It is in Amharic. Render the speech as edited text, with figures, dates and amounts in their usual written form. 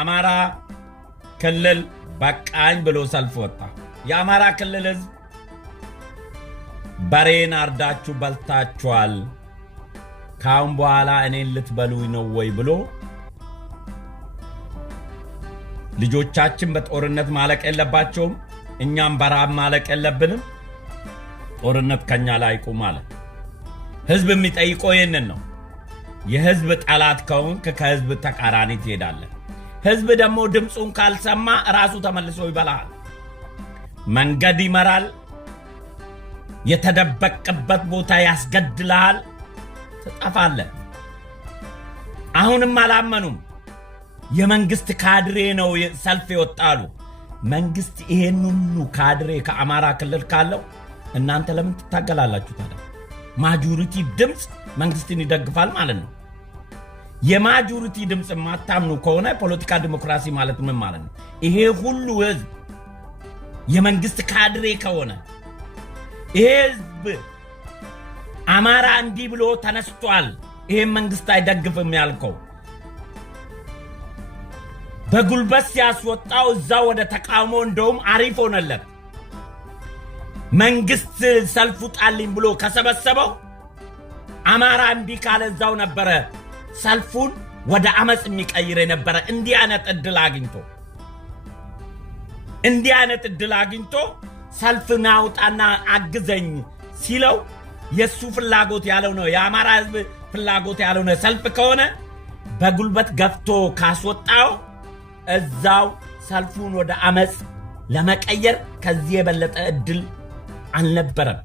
አማራ ክልል በቃኝ ብሎ ሰልፍ ወጣ። የአማራ ክልል ህዝብ በሬን አርዳችሁ በልታችኋል፣ ካሁን በኋላ እኔን ልትበሉኝ ነው ወይ ብሎ ልጆቻችን በጦርነት ማለቅ የለባቸውም፣ እኛም በራብ ማለቅ የለብንም፣ ጦርነት ከኛ ላይ ቁም አለ። ህዝብ የሚጠይቀው ይህንን ነው። የህዝብ ጠላት ከሆንክ ከህዝብ ተቃራኒ ትሄዳለህ። ህዝብ ደግሞ ድምፁን ካልሰማ ራሱ ተመልሶ ይበላል፣ መንገድ ይመራል፣ የተደበቀበት ቦታ ያስገድልሃል፣ ትጠፋለህ። አሁንም አላመኑም። የመንግስት ካድሬ ነው ሰልፍ ይወጣሉ። መንግስት ይሄን ሁሉ ካድሬ ከአማራ ክልል ካለው እናንተ ለምን ትታገላላችሁ ታዲያ? ማጆሪቲ ድምጽ መንግስትን ይደግፋል ማለት ነው። የማጆሪቲ ድምጽ ማታምኑ ከሆነ ፖለቲካ ዲሞክራሲ ማለት ምን ማለት ነው? ይሄ ሁሉ ህዝብ የመንግስት ካድሬ ከሆነ ይሄ ህዝብ አማራ እንዲህ ብሎ ተነስቷል፣ ይሄን መንግስት አይደግፍም ያልከው በጉልበት ሲያስወጣው እዛ ወደ ተቃውሞ እንደውም አሪፍ ሆነለት። መንግስት ሰልፉ ጣልኝ ብሎ ከሰበሰበው አማራ እንዲህ ካለ እዛው ነበረ ሰልፉን ወደ አመጽ የሚቀይር የነበረ። እንዲህ አይነት እድል አግኝቶ ሰልፍን አውጣና አግዘኝ ሲለው የሱ ፍላጎት ያለው ነው፣ የአማራ ህዝብ ፍላጎት ያለው ነው። ሰልፍ ከሆነ በጉልበት ገፍቶ ካስወጣው እዛው ሰልፉን ወደ አመጽ ለመቀየር ከዚህ የበለጠ እድል አልነበረም።